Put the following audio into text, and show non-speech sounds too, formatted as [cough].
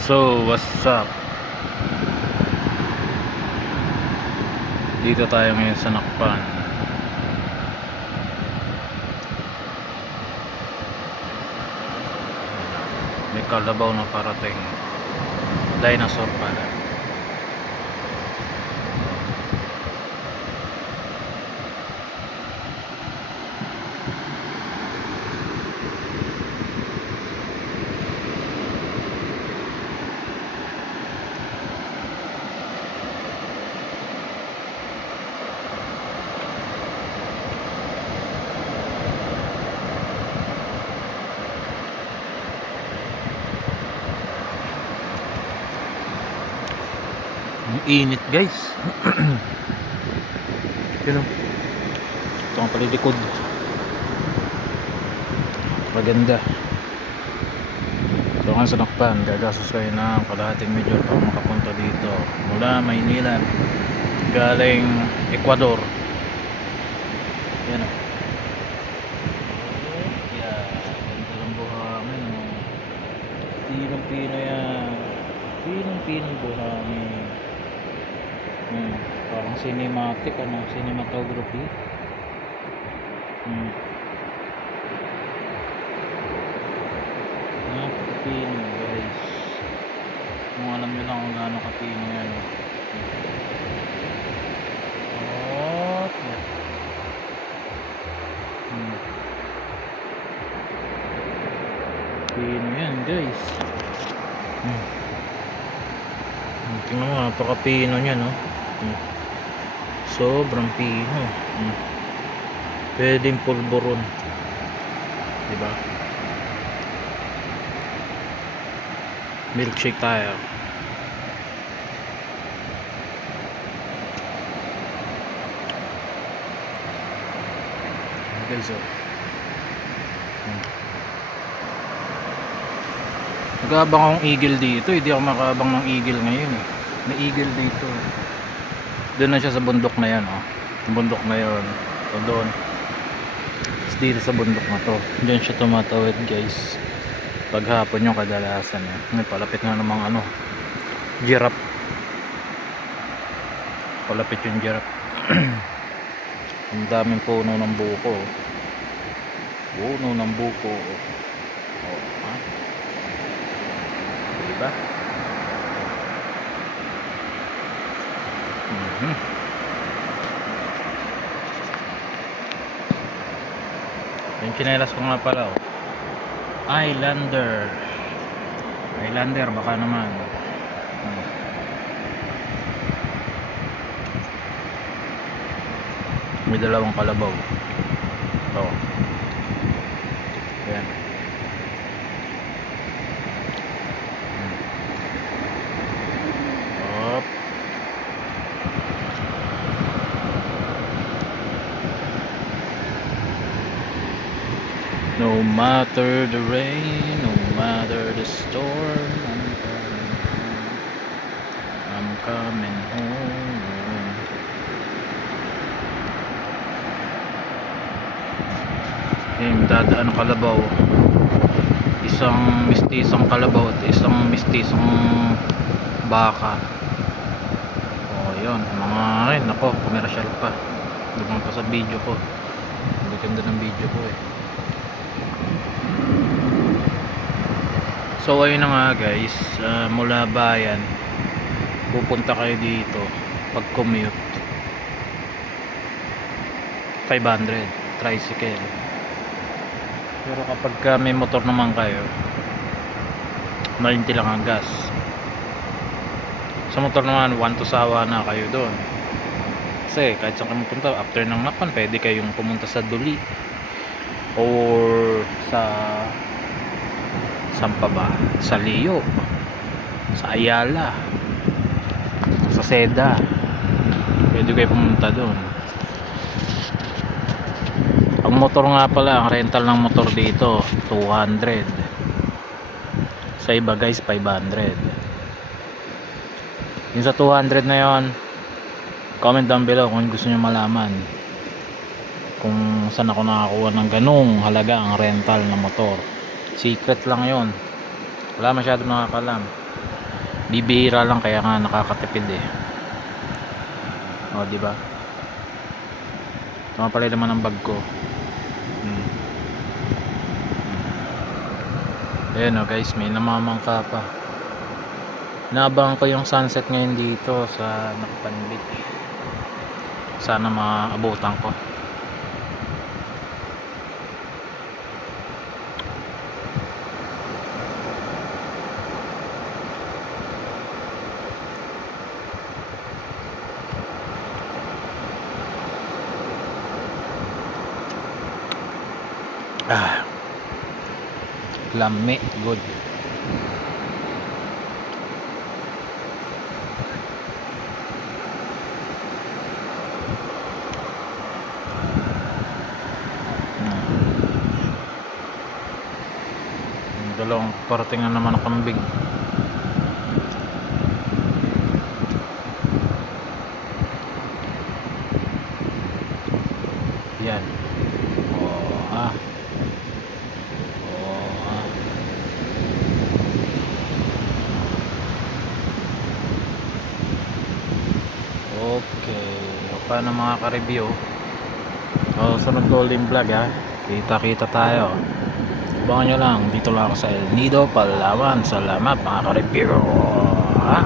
So, what's up? Dito tayo ngayon sa Nakpan. May kalabaw na parating. Dinosaur pala. Init guys. [clears throat] Yun o. Ito ang palilikod. Maganda. So ang sanakpan, gagastos kayo ng kalahating medyo para makapunta dito. Mula Maynila. Galing Ecuador. Yan o. Yeah, ganda lang buhangin o. Pinong-pino yan. Pinong-pinong buhangin. Hmm, parang cinematic ano, cinematography. Hmm. Napakapino guys. Kung alam nyo lang kung gaano kapino yan. Oh, hmm. Guys. Hmm, Tingnan mo, napakapino niya no. Hmm. Sobrang pino. Hmm. Pwedeng pulburon. Diba? Milkshake tayo. Guys, oh. Hmm. Nag-aabang akong eagle dito. Hindi ako makaabang ng eagle ngayon eh. May eagle dito. Doon na siya sa bundok na yan oh. Yung bundok na yun. O doon. Tapos dito sa bundok na to. Diyan siya tumatawid guys. Paghapon yung kadalasan eh. Ngayon palapit na namang ano. Giraffe. Palapit yung giraffe. [clears throat] Ang daming puno ng buko. Puno ng buko. Oh, ha? Diba? Mhm. Yung chinelas ko nga pala oh. Islander. Islander baka naman. Hmm. May dalawang kalabaw. Oh. Ayan. Hmm. Op. No matter the rain, no matter the storm, I'm coming home. I'm coming home. Ayun, dadaan kalabaw. Isang mistisang kalabaw at isang mistisang baka. Oh, yun. Mga rin, ako, commercial pa. Lumang pa sa video ko. Ang ganda ng video ko eh. So ayun na nga guys, ah, mula bayan pupunta kayo dito pag commute. 500 tricycle. Pero kapag ka may motor naman kayo malinti lang ang gas. Sa motor naman 1 to sawa na kayo doon. Kasi kahit saan kayo pupunta after ng Nakpan pwede kayong pumunta sa Duli or sa saan pa ba? Sa Leo sa Ayala sa Seda. Pwede kayo pumunta doon. Ang motor nga pala ang rental ng motor dito 200 sa iba guys 500 yung sa 200 na yon comment down below kung gusto nyo malaman kung saan ako nakakuha ng ganong halaga ang rental ng motor secret lang yon wala masyado nakakalam bibihira lang kaya nga nakakatipid eh o di ba tama pala naman ang bag ko hmm. Ayan o guys, may namamangka pa. Naabangan ko yung sunset ngayon dito sa Nakpan. Sana maabutan ko. Ah. Lami, good. Hmm. Dalawang parating na naman ang kambing. Yan. Oh, ah. Oh, ah. Okay. Paano mga ka-review? So, sunod ko ulit vlog ha. Kita-kita tayo. Abangan nyo lang. Dito lang ako sa El Nido, Palawan. Salamat mga ka-review. Ha?